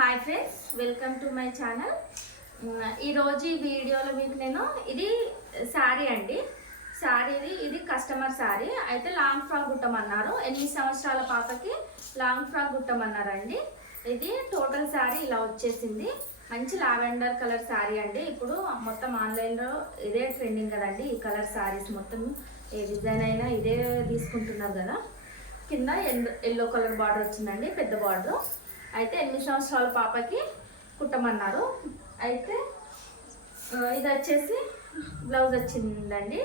Hi friends welcome to my channel ఈరోజు ఈ వీడియోలో మీకు నేను ఇది శారీ అండి. శారీది ఇది కస్టమర్ శారీ అయితే లాంగ్ ఫ్రాక్ కుట్టమన్నారు. ఎనిమిది సంవత్సరాల పాపకి లాంగ్ ఫ్రాక్ కుట్టమన్నారండి. ఇది టోటల్ శారీ ఇలా వచ్చేసింది. మంచి లావెండర్ కలర్ శారీ అండి. ఇప్పుడు మొత్తం ఆన్లైన్లో ఇదే ట్రెండింగ్ కదండి ఈ కలర్ శారీస్ మొత్తం. ఏ డిజైన్ అయినా ఇదే తీసుకుంటున్నారు కదా. కింద ఎల్లో కలర్ బార్డర్ వచ్చిందండి పెద్ద బార్డర్ అయితే ఎనిమిది సంవత్సరాల పాపకి కుట్టమన్నారు. అయితే ఇది వచ్చేసి బ్లౌజ్ వచ్చిందండి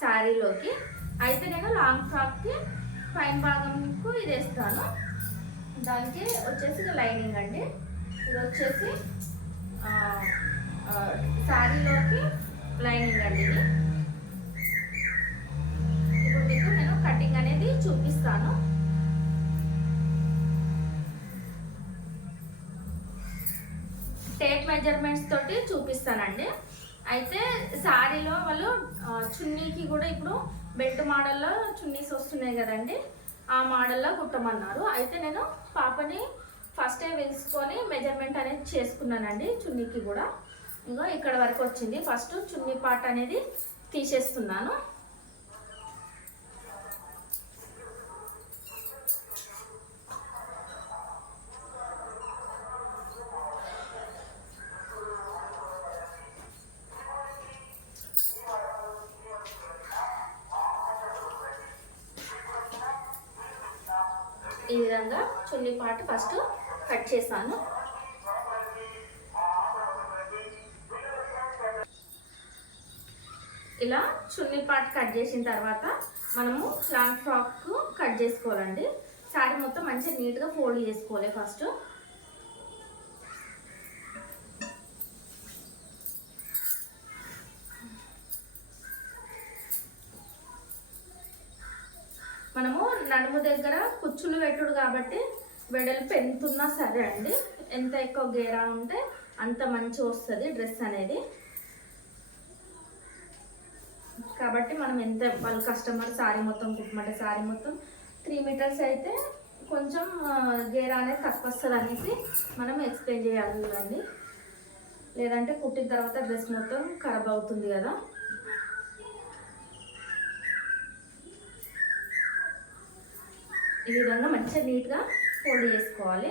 శారీలోకి. అయితే నేను లాంగ్ ఫ్రాక్కి పైన భాగంకు ఇది వేస్తాను. దానికి వచ్చేసి లైనింగ్ అండి. ఇది వచ్చేసి శారీలోకి లైనింగ్ అండి ఇది. ఇప్పుడు మీకు నేను కటింగ్ అనేది చూపిస్తాను. మెజర్మెంట్స్ తోటి చూపిస్తానండి. అయితే శారీలో వాళ్ళు చున్నీకి కూడా ఇప్పుడు బెల్ట్ మోడల్లో చున్నీస్ వస్తున్నాయి కదండి. ఆ మోడల్లో కుట్టమన్నారు. అయితే నేను పాపని ఫస్టే వేసుకొని మెజర్మెంట్ అనేది చేసుకున్నానండి చున్నీకి కూడా. ఇంకో ఇక్కడ వరకు వచ్చింది. ఫస్ట్ చున్నీ పార్ట్ అనేది తీసేస్తున్నాను ఈ విధంగా చున్నీ పార్ట్ ఫస్ట్ కట్ చేశాను. ఇలా చున్నీ పార్ట్ కట్ చేసిన తర్వాత మనము లాంగ్ ఫ్రాక్ కట్ చేసుకోవాలండి. శారీ మొత్తం మంచిగా నీట్గా ఫోల్డ్ చేసుకోవాలి ఫస్ట్ మనము నడుము దగ్గర కుచ్చులు పెట్టుడు కాబట్టి వెడల్పు ఎంత ఉన్నా సరే అండి. ఎంత ఎక్కువ గేరా ఉంటే అంత మంచి వస్తుంది డ్రెస్ అనేది. కాబట్టి మనం ఎంత వాళ్ళు కస్టమర్ సారీ మొత్తం కుట్టమంటే సారీ మొత్తం త్రీ మీటర్స్ అయితే కొంచెం గేరా అనేది తక్కువ వస్తుంది అనేసి మనం ఎక్స్ప్లెయిన్ చేయాలి అండి లేదంటే కుట్టిన తర్వాత డ్రెస్ మొత్తం ఖరాబ్ అవుతుంది కదా. ఈ విధంగా మంచిగా నీట్గా ఫోల్డ్ చేసుకోవాలి.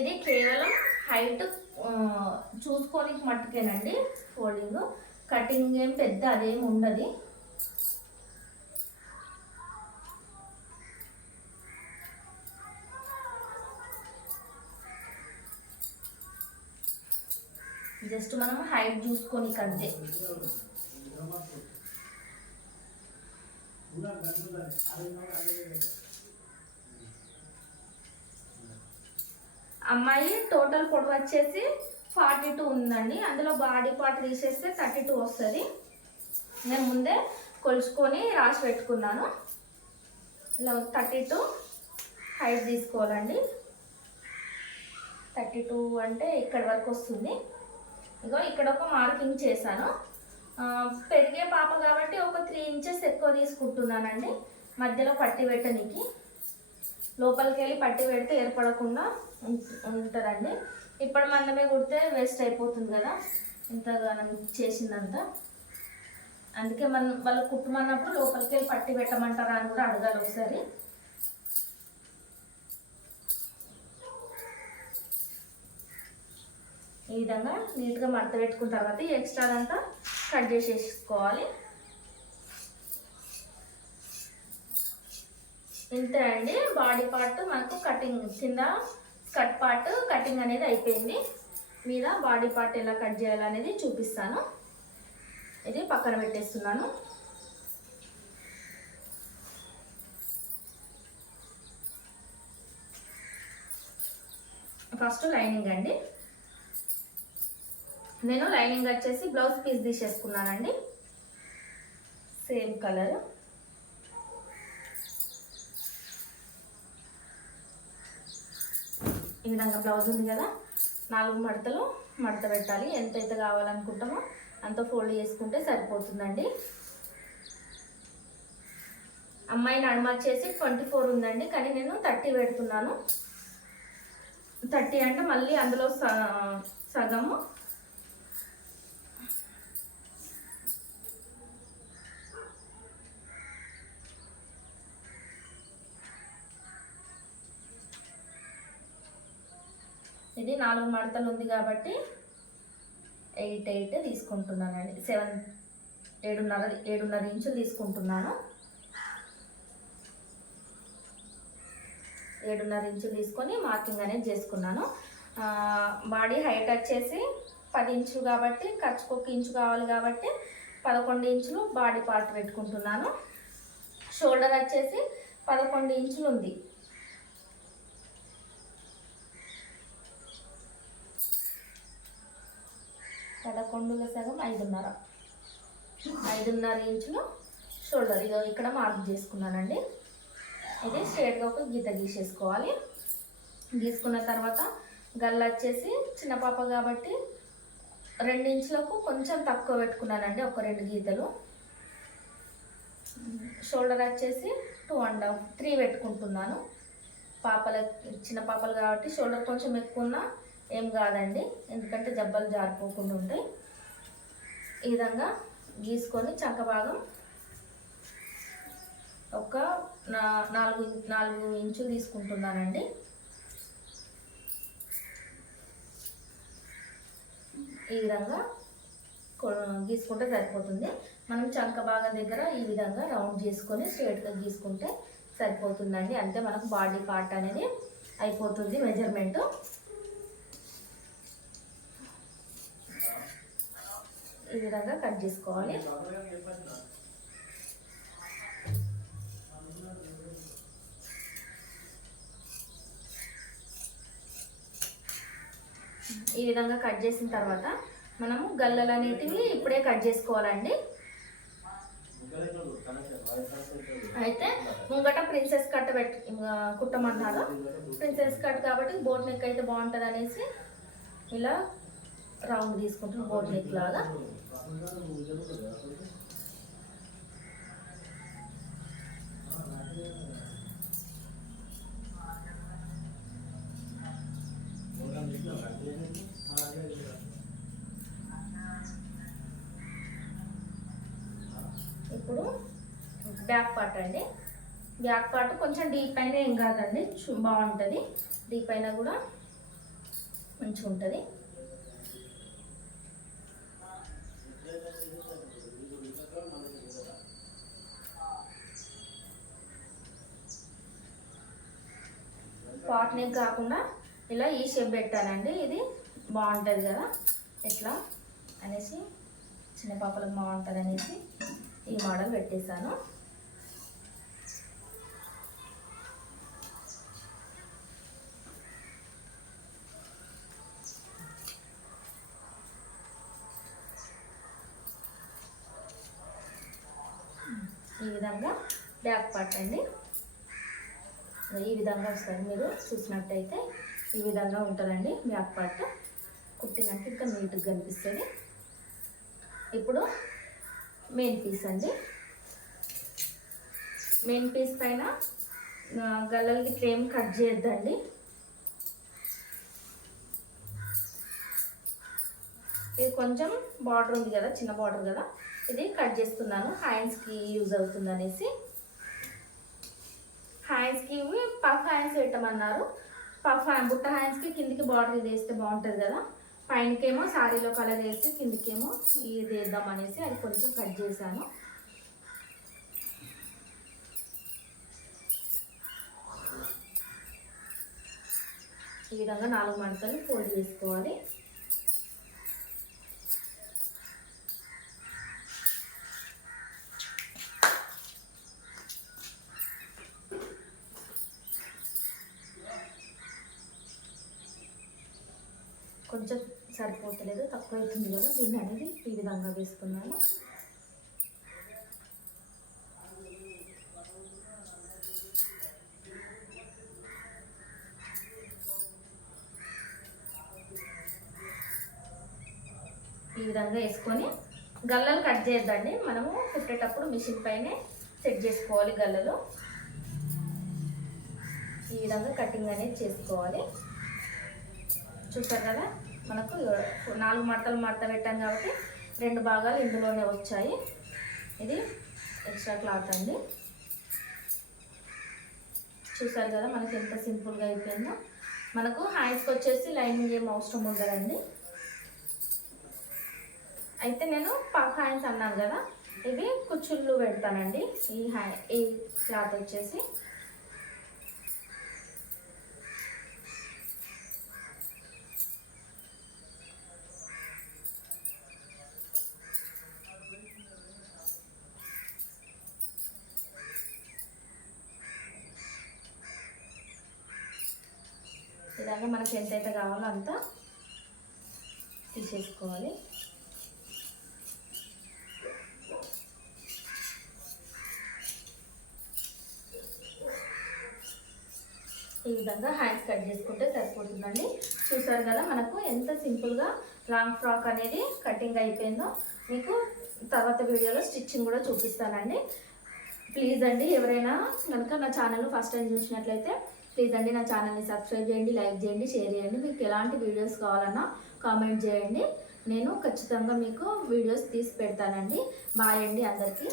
ఇది కేవలం హైట్ చూసుకొని మట్టుకేనండి ఫోల్డింగ్. కటింగ్ ఏం పెద్ద అదేం ఉండదు. జస్ట్ మనం హైట్ చూసుకొని కంటే. అమ్మాయి టోటల్ పొడవు వచ్చేసి ఫార్టీ టూ ఉందండి. అందులో బాడీ పార్ట్ తీసేస్తే థర్టీ టూ వస్తుంది. నేను ముందే కొలుచుకొని రాసి పెట్టుకున్నాను. ఇలా థర్టీ టూ హైట్ తీసుకోవాలండి. థర్టీ టూ అంటే ఇక్కడ వరకు వస్తుంది. ఇగో ఇక్కడ ఒక మార్కింగ్ చేశాను. పెరిగే పాప కాబట్టి ఒక త్రీ ఇంచెస్ ఎక్కువ తీసుకుంటున్నానండి. మధ్యలో పట్టి పెట్టనికి. లోపలికి వెళ్ళి పట్టి పెడితే ఏర్పడకుండా ఉం- ఉంటుందండి. ఇప్పుడు మందమే కుడితే వేస్ట్ అయిపోతుంది కదా. ఇంతగానం చేసిందంతా. అందుకే మనం వాళ్ళు కుట్టమన్నప్పుడు లోపలికి వెళ్ళి పట్టి పెట్టమంటారా అని కూడా అడగాలి ఒకసారి. ఈ విధంగా నీట్గా మడత పెట్టుకున్న తర్వాత ఈ ఎక్స్ట్రా అంతా కట్ చేసేసుకోవాలి ఇంతే అండి బాడీ పార్ట్ మనకు కటింగ్ కింద కట్ పార్ట్ కటింగ్ అనేది అయిపోయింది. మీద బాడీ పార్ట్ ఎలా కట్ చేయాలనేది చూపిస్తాను. ఇది పక్కన పెట్టేస్తున్నాను. ఫస్ట్ లైనింగ్ అండి. నేను లైనింగ్ వచ్చేసి బ్లౌజ్ పీస్ తీసేసుకున్నానండి. Same colour. ఈ విధంగా బ్లౌజ్ ఉంది కదా నాలుగు మడతలు మడత పెట్టాలి. ఎంతైతే కావాలనుకుంటామో అంత ఫోల్డ్ చేసుకుంటే సరిపోతుందండి. అమ్మాయి నడుమ వచ్చేసి ట్వంటీ ఫోర్ ఉందండి కానీ నేను థర్టీ పెడుతున్నాను. థర్టీ అంటే మళ్ళీ అందులో స- సగము. ఇది నాలుగు మడతలు ఉంది కాబట్టి ఎయిట్ ఎయిట్ తీసుకుంటున్నానండి. సెవెన్ ఏడున్నర ఏడున్నర ఇంచులు తీసుకుంటున్నాను. ఏడున్నర ఇంచులు తీసుకొని మార్కింగ్ అనేది చేసుకున్నాను. బాడీ హైట్ వచ్చేసి పది ఇంచు కాబట్టి ఖర్చుకు ఒక ఇంచు కావాలి కాబట్టి పదకొండు ఇంచులు బాడీ పార్ట్ పెట్టుకుంటున్నాను. షోల్డర్ వచ్చేసి పదకొండు ఇంచులు ఉంది. పదకొండులో సగం ఐదున్నర. ఐదున్నర ఇంచులు షోల్డర్. ఇదో ఇక్కడ మార్క్ చేసుకున్నానండి. ఇది స్ట్రేట్గా ఒక గీత గీసేసుకోవాలి. గీసుకున్న తర్వాత గల్ల వచ్చేసి చిన్న పాప కాబట్టి రెండు ఇంచులకు కొంచెం తక్కువ పెట్టుకున్నానండి ఒక రెండు గీతలు. షోల్డర్ వచ్చేసి టూ అండ్ హాఫ్ త్రీ పెట్టుకుంటున్నాను. పాపల చిన్న పాపలు కాబట్టి షోల్డర్ కొంచెం ఎక్కువ ఉన్నా ఏం కాదండి. ఎందుకంటే జబ్బలు జారిపోకుండా ఉంటాయి. ఈ విధంగా గీసుకొని చక్క భాగం ఒక నా- నాలుగు నాలుగు ఇంచులు తీసుకుంటున్నానండి. ఈ విధంగా గీసుకుంటే సరిపోతుంది. మనం చంక భాగం దగ్గర ఈ విధంగా రౌండ్ చేసుకొని స్ట్రేట్గా గీసుకుంటే సరిపోతుందండి. అంటే మనకు బాడీ పార్ట్ అనేది అయిపోతుంది మెజర్మెంటు. ఈ విధంగా కట్ చేసుకోవాలి. ఈ విధంగా కట్ చేసిన తర్వాత మనము గల్లలు అనేటివి ఇప్పుడే కట్ చేసుకోవాలండి. అయితే ముంగట ప్రిన్సెస్ కట్ పెట్టి కుట్టమన్నారు ప్రిన్సెస్ కట్ కాబట్టి బోట్ నెక్ అయితే బాగుంటుంది అనేసి ఇలా రౌండ్ తీసుకుంటాం బోట్ నెక్ లాగా. ఇప్పుడు బ్యాక్ పార్ట్ అండి. బ్యాక్ పార్ట్ కొంచెం డీప్ అయినా ఏం కాదండి. బాగుంటుంది. డీప్ అయినా కూడా మంచిగా ఉంటుంది పాట్ నెక్ కాకుండా ఇలా ఈ షేప్ పెట్టాలండి. ఇది బాగుంటుంది కదా? ఎట్లా? అనేసి చిన్న పాపలకు బాగుంటుంది అనేసి ఈ మోడల్ పెట్టేశాను. ఈ విధంగా బ్యాక్ పార్ట్ అండి. ఈ విధంగా వస్తుంది. మీరు చూసినట్టయితే ఈ విధంగా ఉంటుందండి. బ్యాక్ పార్ట్ కుట్టినాక ఇంకా నీట్గా కనిపిస్తుంది. ఇప్పుడు మెయిన్ పీస్ అండి. మెయిన్ పీస్ పైన గల్లలకి ట్రేమ్ కట్ చేయొద్దండి. ఇది కొంచెం బార్డర్ ఉంది కదా చిన్న బార్డర్ కదా. ఇది కట్ చేస్తున్నాను. హ్యాండ్స్కి యూజ్ అవుతుంది అనేసి హ్యాండ్స్కి పఫ్ హ్యాండ్స్ పెట్టమన్నారు. పఫ్ హ్యాండ్ బుట్ట హ్యాండ్స్కి కిందికి బార్డర్ ఇది వేస్తే బాగుంటుంది కదా. పైనకేమో శారీలో కలర్ వేసి కిందికేమో ఇది వేద్దాం అనేసి అది కొంచెం కట్ చేశాను. ఈ విధంగా నాలుగు మంటలు ఫోల్డ్ చేసుకోవాలి కొంచెం సరిపోతలేదు తక్కువ అవుతుంది కదా దీన్ని అనేది ఈ విధంగా వేసుకున్నాను. ఈ విధంగా వేసుకొని గల్లలు కట్ చేయొద్దండి మనము కుట్టేటప్పుడు మిషన్ పైనే సెట్ చేసుకోవాలి గల్లలు. ఈ విధంగా కటింగ్ అనేది చేసుకోవాలి. చూసారు కదా? మనకు నాలుగు మడతలు మడత పెట్టాం కాబట్టి రెండు భాగాలు ఇందులోనే వచ్చాయి. ఇది ఎక్స్ట్రా క్లాత్ అండి. చూసారు కదా మనకి ఎంత సింపుల్గా అయిపోయిందో. మనకు హ్యాండ్స్కి వచ్చేసి లైనింగ్ ఏం అవసరం ఉండదండి. అయితే నేను పఫ్ హ్యాండ్స్ అన్నాను కదా ఇవి కుచ్చుళ్ళు పెడతానండి. ఈ హ్యా ఈ క్లాత్ వచ్చేసి ఇలాగే మనకు ఎంతైతే కావాలో అంత తీసేసుకోవాలి. ఈ విధంగా హ్యాండ్స్ కట్ చేసుకుంటే సరిపోతుందండి. చూసారు కదా మనకు ఎంత సింపుల్గా లాంగ్ ఫ్రాక్ అనేది కటింగ్ అయిపోయిందో. మీకు తర్వాత వీడియోలో స్టిచ్చింగ్ కూడా చూపిస్తానండి. ప్లీజ్ అండి ఎవరైనా కనుక నా ఛానల్ ఫస్ట్ టైం చూసినట్లయితే ప్లీజ్ అండి నా ఛానల్ని సబ్స్క్రైబ్ చేయండి లైక్ చేయండి షేర్ చేయండి. మీకు ఎలాంటి వీడియోస్ కావాలన్నా కామెంట్ చేయండి. నేను ఖచ్చితంగా మీకు వీడియోస్ తీసి పెడతానండి. బాయ్ అండి అందరికీ.